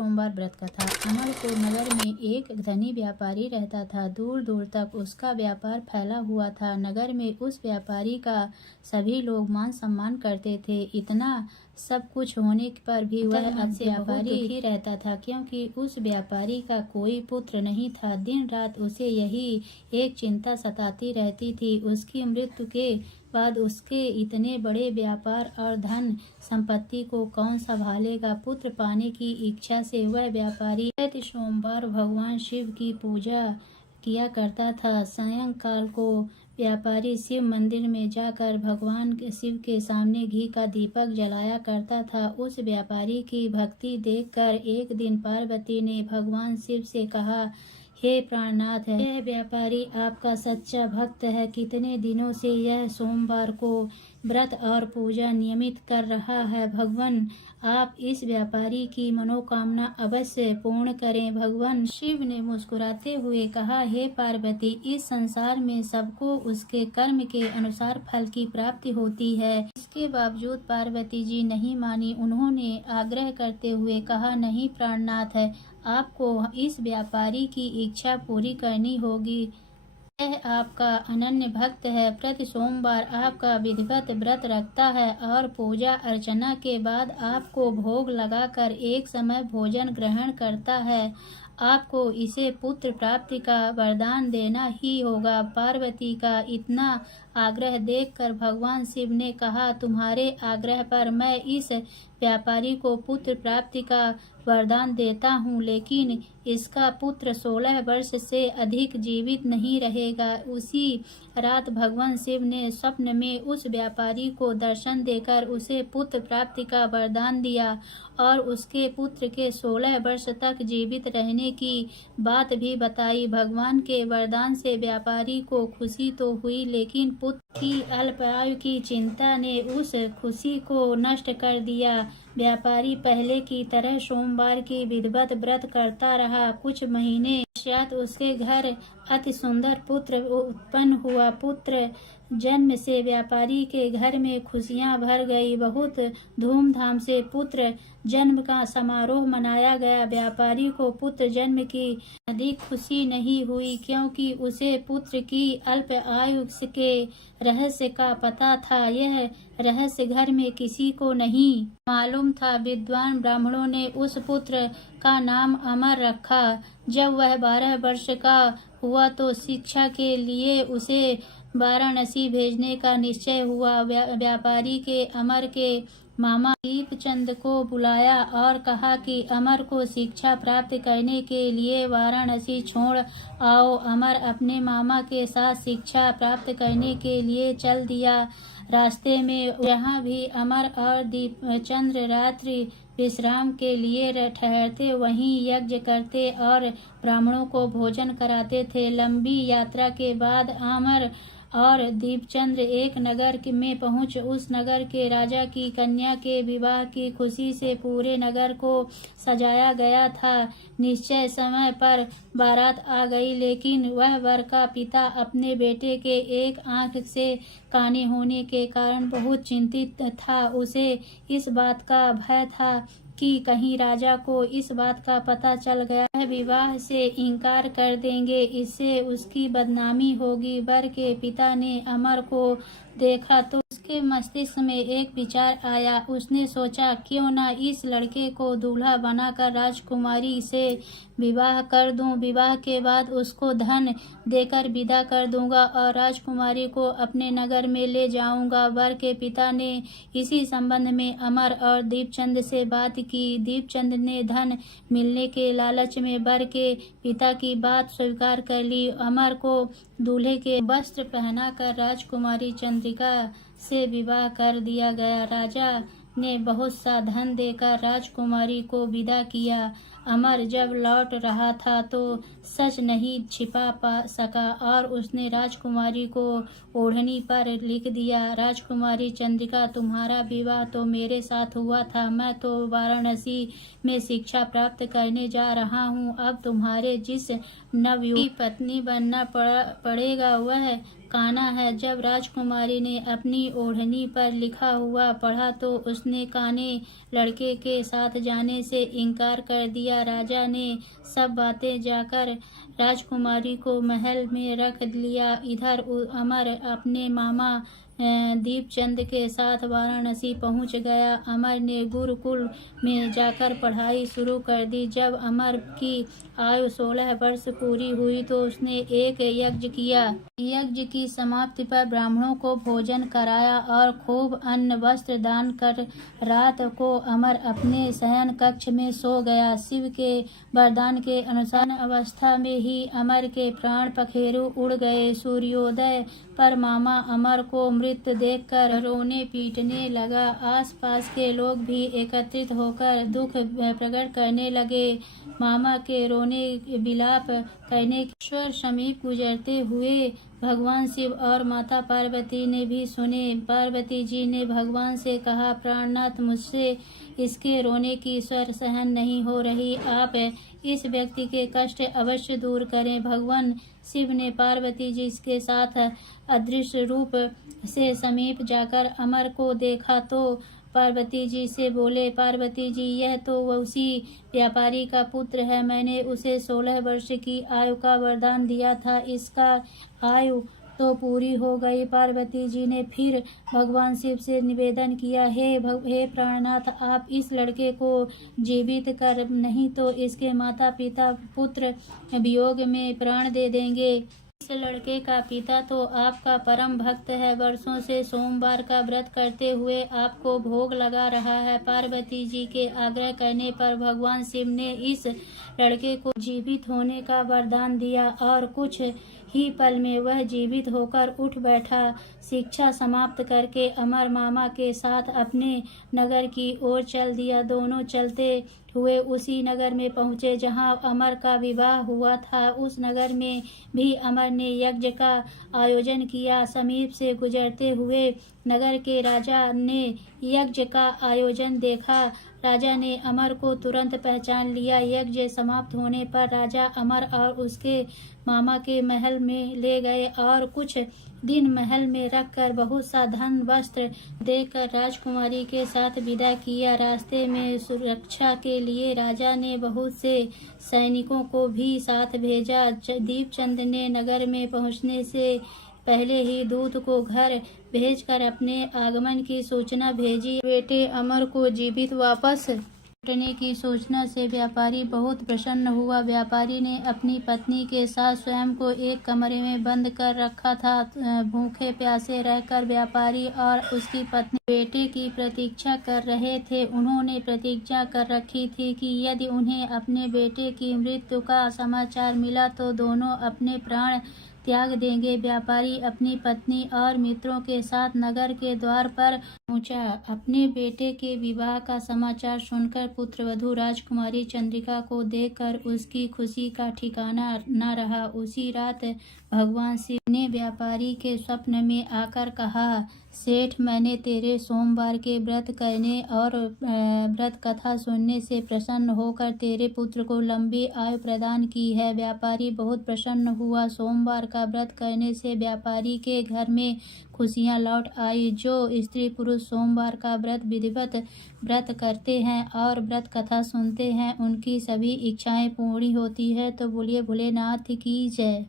सोमवार व्रत कथा। अमरपुर नगर में एक धनी व्यापारी रहता था। दूर दूर तक उसका व्यापार फैला हुआ था। नगर में उस व्यापारी का सभी लोग मान सम्मान करते थे। इतना सब कुछ होने पर भी वह व्यापारी दुखी रहता था, क्योंकि उस व्यापारी का कोई पुत्र नहीं था। दिन रात उसे यही एक चिंता सताती रहती थी, उसकी मृत्यु के बाद उसके इतने बड़े व्यापार और धन संपत्ति को कौन संभालेगा। पुत्र पाने की इच्छा से वह व्यापारी प्रति सोमवार भगवान शिव की पूजा किया करता था। सायंकाल को व्यापारी शिव मंदिर में जाकर भगवान शिव के सामने घी का दीपक जलाया करता था। उस व्यापारी की भक्ति देखकर एक दिन पार्वती ने भगवान शिव से कहा, हे प्राणनाथ, यह व्यापारी आपका सच्चा भक्त है। कितने दिनों से यह सोमवार को व्रत और पूजा नियमित कर रहा है। भगवान आप इस व्यापारी की मनोकामना अवश्य पूर्ण करें। भगवान शिव ने मुस्कुराते हुए कहा, हे पार्वती, इस संसार में सबको उसके कर्म के अनुसार फल की प्राप्ति होती है। इसके बावजूद पार्वती जी नहीं मानी। उन्होंने आग्रह करते हुए कहा, नहीं प्राणनाथ, आपको इस व्यापारी की इच्छा पूरी करनी होगी। यह आपका अनन्य भक्त है। प्रति सोमवार आपका विधिवत व्रत रखता है और पूजा अर्चना के बाद आपको भोग लगाकर एक समय भोजन ग्रहण करता है। आपको इसे पुत्र प्राप्ति का वरदान देना ही होगा। पार्वती का इतना आग्रह देखकर भगवान शिव ने कहा, तुम्हारे आग्रह पर मैं इस व्यापारी को पुत्र प्राप्ति का वरदान देता हूँ, लेकिन इसका पुत्र 16 वर्ष से अधिक जीवित नहीं रहेगा। उसी रात भगवान शिव ने स्वप्न में उस व्यापारी को दर्शन देकर उसे पुत्र प्राप्ति का वरदान दिया और उसके पुत्र के 16 वर्ष तक जीवित रहने की बात भी बताई। भगवान के वरदान से व्यापारी को खुशी तो हुई, लेकिन पुत्र की अल्पायु की चिंता ने उस खुशी को नष्ट कर दिया। व्यापारी पहले की तरह सोमवार की विधिवत व्रत करता रहा। कुछ महीने पश्चात उसके घर अति सुंदर पुत्र उत्पन्न हुआ। पुत्र जन्म से व्यापारी के घर में खुशियां भर गई। बहुत धूमधाम से पुत्र जन्म का समारोह मनाया गया। व्यापारी को पुत्र जन्म की अधिक खुशी नहीं हुई, क्योंकि उसे पुत्र की अल्प आयु के रहस्य का पता था। यह रहस्य घर में किसी को नहीं मालूम था। विद्वान ब्राह्मणों ने उस पुत्र का नाम अमर रखा। जब वह 12 वर्ष का हुआ तो शिक्षा के लिए उसे वाराणसी भेजने का निश्चय हुआ। व्यापारी के अमर के मामा दीपचंद को बुलाया और कहा कि अमर को शिक्षा प्राप्त करने के लिए वाराणसी छोड़ आओ। अमर अपने मामा के साथ शिक्षा प्राप्त करने के लिए चल दिया। रास्ते में जहाँ भी अमर और दीपचंद रात्रि विश्राम के लिए ठहरते, वहीं यज्ञ करते और ब्राह्मणों को भोजन कराते थे। लंबी यात्रा के बाद अमर और दीपचंद एक नगर में पहुंच उस नगर के राजा की कन्या के विवाह की खुशी से पूरे नगर को सजाया गया था। निश्चय समय पर बारात आ गई, लेकिन वह वर का पिता अपने बेटे के एक आंख से काने होने के कारण बहुत चिंतित था। उसे इस बात का भय था कि कहीं राजा को इस बात का पता चल गया, वह विवाह से इनकार कर देंगे, इससे उसकी बदनामी होगी। वर के पिता ने अमर को देखा तो उसके मस्तिष्क में एक विचार आया। उसने सोचा, क्यों न इस लड़के को दूल्हा बनाकर राजकुमारी से विवाह कर दूं। विवाह के बाद उसको धन देकर विदा कर दूंगा और राजकुमारी को अपने नगर में ले जाऊंगा। वर के पिता ने इसी संबंध में अमर और दीपचंद से बात की। दीपचंद ने धन मिलने के लालच में वर के पिता की बात स्वीकार कर ली। अमर को दूल्हे के वस्त्र पहनाकर राजकुमारी चंद्रिका से विवाह कर दिया गया। राजा ने बहुत सा धन देकर राजकुमारी को विदा किया। अमर जब लौट रहा था तो सच नहीं छिपा पा सका और उसने राजकुमारी को ओढ़नी पर लिख दिया, राजकुमारी चंद्रिका, तुम्हारा विवाह तो मेरे साथ हुआ था। मैं तो वाराणसी में शिक्षा प्राप्त करने जा रहा हूँ। अब तुम्हारे जिस नवयुवती पत्नी बनना पड़ेगा वह काना है। जब राजकुमारी ने अपनी ओढ़नी पर लिखा हुआ पढ़ा तो उसने काने लड़के के साथ जाने से इनकार कर दिया। राजा ने सब बातें जाकर राजकुमारी को महल में रख लिया। इधर अमर अपने मामा दीपचंद के साथ वाराणसी पहुंच गया। अमर ने गुरुकुल में जाकर पढ़ाई शुरू कर दी। जब अमर की आयु 16 वर्ष पूरी हुई तो उसने एक यज्ञ किया। यज्ञ की समाप्ति पर ब्राह्मणों को भोजन कराया और खूब अन्न वस्त्र दान कर रात को अमर अपने शयन कक्ष में सो गया। शिव के वरदान के अनुसार अवस्था में ही अमर के प्राण पखेरु उड़ गए। सूर्योदय पर मामा अमर को मृत देखकर रोने पीटने लगा। आसपास के लोग भी एकत्रित होकर दुख प्रकट करने लगे। मामा के रोने विलाप करने के ईश्वर समीप गुजरते हुए भगवान शिव और माता पार्वती ने भी सुने। पार्वती जी ने भगवान से कहा, प्राणनाथ, मुझसे इसके रोने की स्वर सहन नहीं हो रही, आप इस व्यक्ति के कष्ट अवश्य दूर करें। भगवान शिव ने पार्वती जी के साथ अदृश्य रूप से समीप जाकर अमर को देखा तो पार्वती जी से बोले, पार्वती जी, यह तो उसी व्यापारी का पुत्र है। मैंने उसे 16 वर्ष की आयु का वरदान दिया था, इसका आयु तो पूरी हो गई। पार्वती जी ने फिर भगवान शिव से निवेदन किया, हे प्राणनाथ, आप इस लड़के को जीवित कर, नहीं तो इसके माता पिता पुत्र वियोग में प्राण दे देंगे। इस लड़के का पिता तो आपका परम भक्त है, वर्षों से सोमवार का व्रत करते हुए आपको भोग लगा रहा है। पार्वती जी के आग्रह करने पर भगवान शिव ने इस लड़के को जीवित होने का वरदान दिया और कुछ ही पल में वह जीवित होकर उठ बैठा। शिक्षा समाप्त करके अमर मामा के साथ अपने नगर की ओर चल दिया। दोनों चलते हुए उसी नगर में पहुँचे जहाँ अमर का विवाह हुआ था। उस नगर में भी अमर ने यज्ञ का आयोजन किया। समीप से गुजरते हुए नगर के राजा ने यज्ञ का आयोजन देखा। राजा ने अमर को तुरंत पहचान लिया। यज्ञ समाप्त होने पर राजा अमर और उसके मामा के महल में ले गए और कुछ दिन महल में रखकर बहुत सा धन वस्त्र देकर राजकुमारी के साथ विदा किया। रास्ते में सुरक्षा के लिए राजा ने बहुत से सैनिकों को भी साथ भेजा। दीपचंद ने नगर में पहुंचने से पहले ही दूत को घर भेजकर अपने आगमन की सूचना भेजी। बेटे अमर को जीवित वापस लौटने की सूचना से व्यापारी बहुत प्रसन्न हुआ। व्यापारी ने अपनी पत्नी के साथ स्वयं को एक कमरे में बंद कर रखा था। भूखे प्यासे रहकर व्यापारी और उसकी पत्नी बेटे की प्रतीक्षा कर रहे थे। उन्होंने प्रतिज्ञा कर रखी थी कि यदि उन्हें अपने बेटे की मृत्यु का समाचार मिला तो दोनों अपने प्राण त्याग देंगे। व्यापारी अपनी पत्नी और मित्रों के साथ नगर के द्वार पर पहुंचा। अपने बेटे के विवाह का समाचार सुनकर पुत्रवधू राजकुमारी चंद्रिका को देखकर उसकी खुशी का ठिकाना न रहा। उसी रात भगवान शिव ने व्यापारी के स्वप्न में आकर कहा, सेठ, मैंने तेरे सोमवार के व्रत करने और व्रत कथा सुनने से प्रसन्न होकर तेरे पुत्र को लंबी आयु प्रदान की है। व्यापारी बहुत प्रसन्न हुआ। सोमवार का व्रत करने से व्यापारी के घर में खुशियां लौट आई। जो स्त्री पुरुष सोमवार का व्रत विधिवत व्रत करते हैं और व्रत कथा सुनते हैं उनकी सभी इच्छाएं पूरी होती है। तो बोलिए भोलेनाथ की जय।